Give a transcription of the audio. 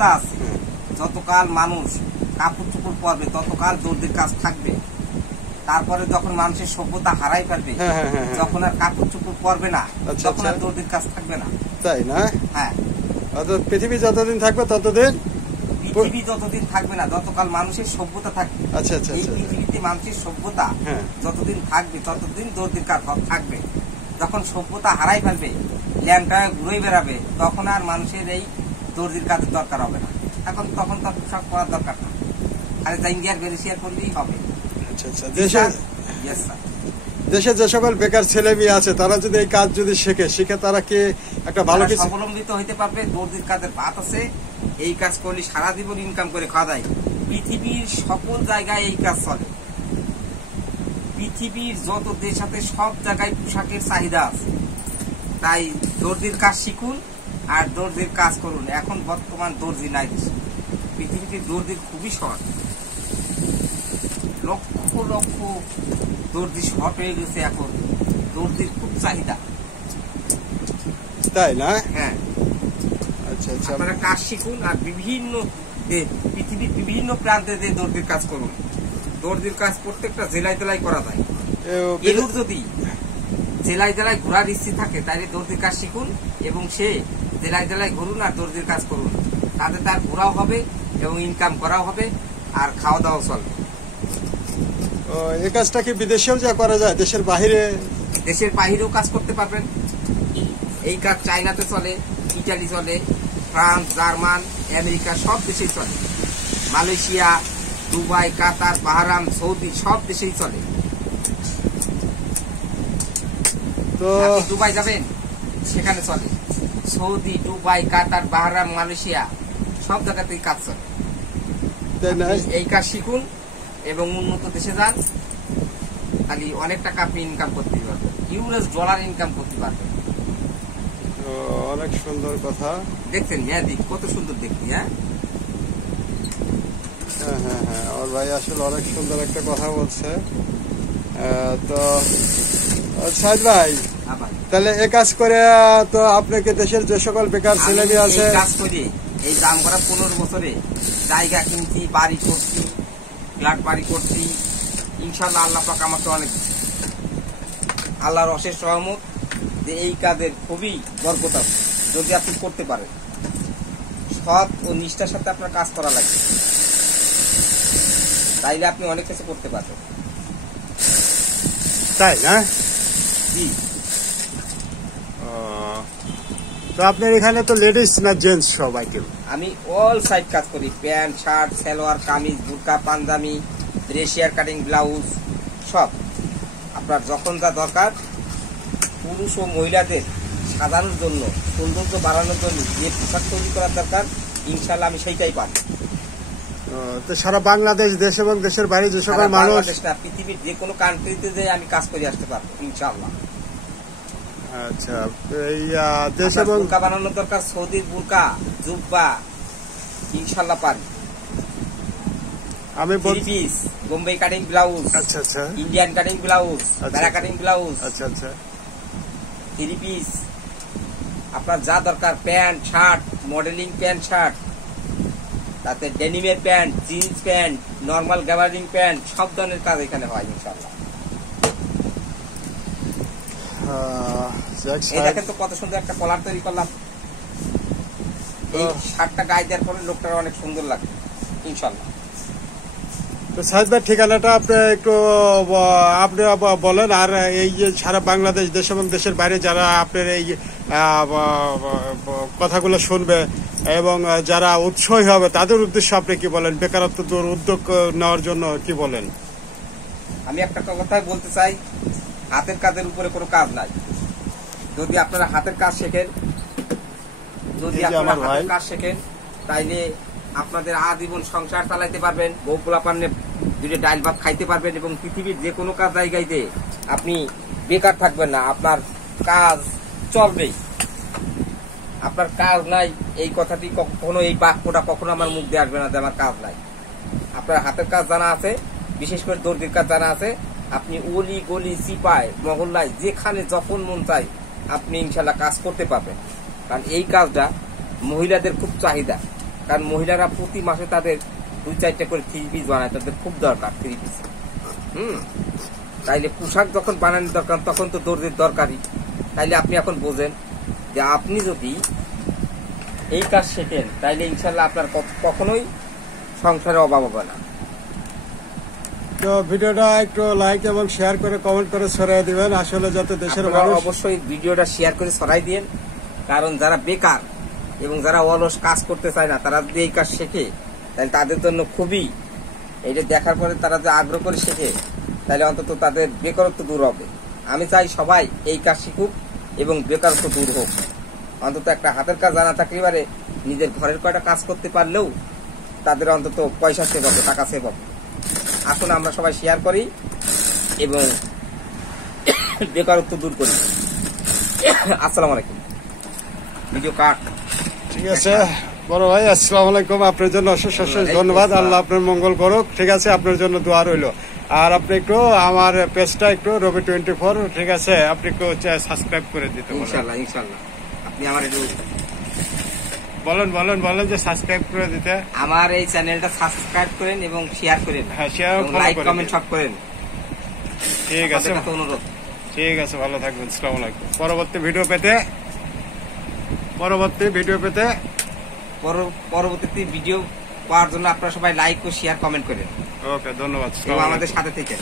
সভ্যতা আছে, যতকাল মানুষ কাপড় চোপড় পরবে ততকাল দর্জির কাজ থাকবে। তারপরে যখন মানুষের সভ্যতা হারাই ফেলবে, যখন আর কাপড় চোপড় পরবে না, তখন আর দর্জির কাজ থাকবে না। তাই না? হ্যাঁ, পৃথিবী যতদিন থাকবে ততদিন, পৃথিবী যতদিন থাকবে না ততকাল মানুষের সভ্যতা থাকবে। আচ্ছা আচ্ছা, এই পৃথিবীতে মানুষের সভ্যতা যতদিন থাকবে ততদিন দর্জির কাজ থাকবে। যখন সভ্যতা হারাই ফেলবে, ল্যাংটা ঘুরে বেড়াবে, তখন আর মানুষের এই দর্জির কাজের দরকার হবে না। তখন তো পোশাক পরার দরকার না, খালি ইন্ডিয়ার বেরিশিয়া করলেই হবে। আচ্ছা আচ্ছা। দেশে যে সকল বেকার ছেলে মেয়ে আছে তারা যদি এই কাজ যদি শিখে তারা কি একটা ভালো কিছু স্বাবলম্বিত হইতে পারবে। দর্জির কাজের ভাত আছে, এই কাজ করলে সারা জীবন ইনকাম করে খাওয়া যায়। পৃথিবীর সকল জায়গায় এই কাজ চলে। পৃথিবীর যত দেশ আছে সব জায়গায় পোশাকের চাহিদা আছে। তাই দর্জির কাজ শিখুন আর দর্জির কাজ করুন। এখন বর্তমান দর্জি নাই দেশে, পৃথিবীতে দর্জির খুবই শর্ট, লক্ষ লক্ষ দর্জি শর্ট হয়ে গেছে। এখন দর্জির খুব চাহিদা, তাই না? হ্যাঁ। আচ্ছা আচ্ছা, আপনারা কাজ শিখুন আর পৃথিবীর বিভিন্ন প্রান্তে যে দর্জির কাজ করুন। দর্জির কাজ প্রত্যেকটা জেলায় জেলায় করা যায়। এরুর যদি জেলায় জেলায় ঘোরার ইচ্ছে থাকে তাহলে দর্জির কাজ শিখুন এবং সে জেলায় জেলায় ঘুরুন আর দর্জির কাজ করুন। তাতে তার ঘোরাও হবে এবং ইনকাম করাও হবে আর খাওয়া দাওয়া চলবে। এই কাজটা কি বিদেশেও যা করা যায়? দেশের বাহিরে? দেশের বাহিরেও কাজ করতে পারবেন। এই কাজ চায়নাতে চলে, ইটালি চলে, ফ্রান্স, জার্মান, আমেরিকা সব দেশেই চলে। মালয়েশিয়া, দুবাই, কাতার, বাহরাম, সৌদি সব দেশেই চলে। তো দুবাই যাবেন, সেখানে চলে। সৌদি, দুবাই, কাতার, বাহরাম, মালয়েশিয়া সব জায়গাতেই কাজ চলে। এই কাজ শিখুন এবং উন্নত দেশে যান, খালি অনেক টাকা আপনি ইনকাম করতে পারবেন, ইউএস ডলার ইনকাম করতে পারবেন। অনেক সুন্দর কথা দেখছেন? হ্যাঁ, কত সুন্দর দেখতে। হ্যাঁ হ্যাঁ হ্যাঁ হ্যাঁ, আমার ভাই আসলে অনেক সুন্দর একটা কথা বলছে। তো সাইদ ভাই, তাহলে এ কাজ করে তো আপনাকে দেশের যে সকল বেকার ছেলে মেয়ে আছে, কাজ করে এই দাম করা 15 বছরে জায়গা কিনছি, বাড়ি করছি, ফ্ল্যাট বাড়ি করছি। ইনশাল্লাহ আল্লাহ পাক আমাকে অনেক, আল্লাহর অশেষ রহমত যে এই কাজের খুবই বরকত আছে। যদি আপনি করতে পারেন, সৎ ও নিষ্ঠার সাথে আপনার কাজ করা লাগবে, তাইলে আপনি অনেক কিছু করতে পারবেন। তাই না? জি। তো আপনার এখানে তো লেডিস না জেন্টস সবাই? আমি অল সাইড কাজ করি, প্যান্ট, শার্ট, সালোয়ার, কামিজ, বুরকা, পাঞ্জাবি, রেশিয়ার কাটিং, ব্লাউজ সব। আপনার যখন যা দরকার, পুরুষ ও মহিলাদের সাজানোর জন্য, সৌন্দর্য বাড়ানোর জন্য যে পোশাক তৈরি করার দরকার, ইনশাল্লাহ আমি সেইটাই পারি। তো সারা বাংলাদেশ, দেশ এবং দেশের বাইরে যে সকল মানুষ, পৃথিবীর যে কোনো কান্ট্রিতে যে আমি কাজ করে আসতে পারবো ইনশাল্লাহ। আচ্ছা, এই দেশ এবং বুরকা বানানোর দরকার, সৌদির বুরকা, জুব্বা ইনশাল্লাহ পারি। আমি পিস, বোম্বে কাটিং ব্লাউজ, আচ্ছা আচ্ছা, ইন্ডিয়ান কাটিং ব্লাউজ, প্যারা কাটিং ব্লাউজ, আচ্ছা আচ্ছা, 3 পিস, আপনার যা দরকার, pant, shirt, modelling pant, shirt, তাতে ডেনিমের pant, jeans pant, normal gabardine pant, সব ধরনের কাজ এখানে হয় ইনশাল্লাহ। এই দেখেন তো কত সুন্দর একটা কলার তৈরি করলাম। এই শার্টটা গায়ে দেওয়ার পরে লোকটার অনেক সুন্দর লাগে ইনশাল্লাহ। তো সাইদ ভাই, ঠিকানাটা আপনি একটু আপনি বলেন। আর এই যে সারা বাংলাদেশ, দেশ এবং দেশের বাইরে যারা আপনার এই কথাগুলো শুনবে এবং যারা উৎসাহী হবে তাদের উদ্দেশ্যে আপনি কি বলেন? বেকারত্ব দূর উদ্যোগ নেওয়ার জন্য কি বলেন? আমি একটা কথাই বলতে চাই, হাতের কাজের উপরে কোনো কাজ নাই। যদি আপনারা হাতের কাজ শেখেন, তাইলে আপনাদের আজীবন সংসার চালাইতে পারবেন, বউ পোলাপানে দুটো ডাইল ভাত খাইতে পারবেন এবং পৃথিবীর যে কোনো কাজ জায়গায় আপনি বেকার থাকবেন না, আপনার কাজ চলবেই। আপনার কাজ নাই এই কথাটি কখনো, এই বাক্যটা কখনো আমার মুখ দিয়ে আসবে না যে আমার কাজ নাই। আপনার হাতের কাজ জানা আছে, বিশেষ করে দর্জির কাজ জানা আছে, আপনি অলি গলি সিপায় মহল্লায় যেখানে যখন মন চাই আপনি ইনশাল্লাহ কাজ করতে পারবেন। কারণ এই কাজটা মহিলাদের খুব চাহিদা, কারণ মহিলারা প্রতি মাসে তাদের 2-4টা করে 3 পিস বানায়, তাদের খুব দরকার 3 পিস। তাইলে পোশাক যখন বানানোর দরকার তখন তো দর্জির দরকারই। তাইলে আপনি এখন বোঝেন যে আপনি যদি এই কাজ শেখেন তাইলে ইনশাল্লাহ আপনার কখনোই সংসারে অভাব হবে না। তো ভিডিওটা একটু লাইক এবং শেয়ার করে কমেন্ট করে ছড়িয়ে দিবেন, আসলে যাতে দেশের আপনারা মানুষ অবশ্যই ভিডিওটা শেয়ার করে ছড়াই দিন, কারণ যারা বেকার এবং যারা অলস কাজ করতে চায় না তারা যদি এই কাজ শেখে তাহলে তাদের জন্য খুবই, এইটা দেখার পরে তারা যে আগ্রহ করে শেখে তাহলে অন্তত তাদের বেকারত্ব দূর হবে। আমি চাই সবাই এই কাজ শিখুক এবং বেকারত্ব দূর হোক। অন্তত একটা হাতের কাজ জানা থাকলে পারে নিজের ঘরের কয়টা কাজ করতে পারলেও তাদের অন্তত পয়সা সেভ হবে, টাকা সেভ হবে। আসুন আমরা সবাই শেয়ার করি এবং বেকারত্ব দূর করি। আসসালামু আলাইকুম। Video cut. ঠিক আছে বড় ভাই, আসসালামু আলাইকুম। আপনার জন্য অশেষ অশেষ ধন্যবাদ। আল্লাহ আপনার মঙ্গল করুক। ঠিক আছে, আপনার জন্য দোয়া রইল। আর আপনি একটু আমার পেজটা একটু রবি 24, ঠিক আছে, আপনি একটু সাবস্ক্রাইব করে দিতে বলেন। ইনশাআল্লাহ ইনশাআল্লাহ। আপনি আমার একটু বলেন যে সাবস্ক্রাইব করে দিতে। আমার এই চ্যানেলটা সাবস্ক্রাইব করেন এবং শেয়ার করেন। হ্যাঁ, শেয়ার এবং লাইক কমেন্ট সব করেন। ঠিক আছে, অনুরোধ। ঠিক আছে, ভালো থাকবেন। আসসালামু আলাইকুম। পরবর্তী ভিডিও পাওয়ার জন্য আপনারা সবাই লাইক ও শেয়ার কমেন্ট করেন ওকে, ধন্যবাদ। এবং আমাদের সাথে থেকে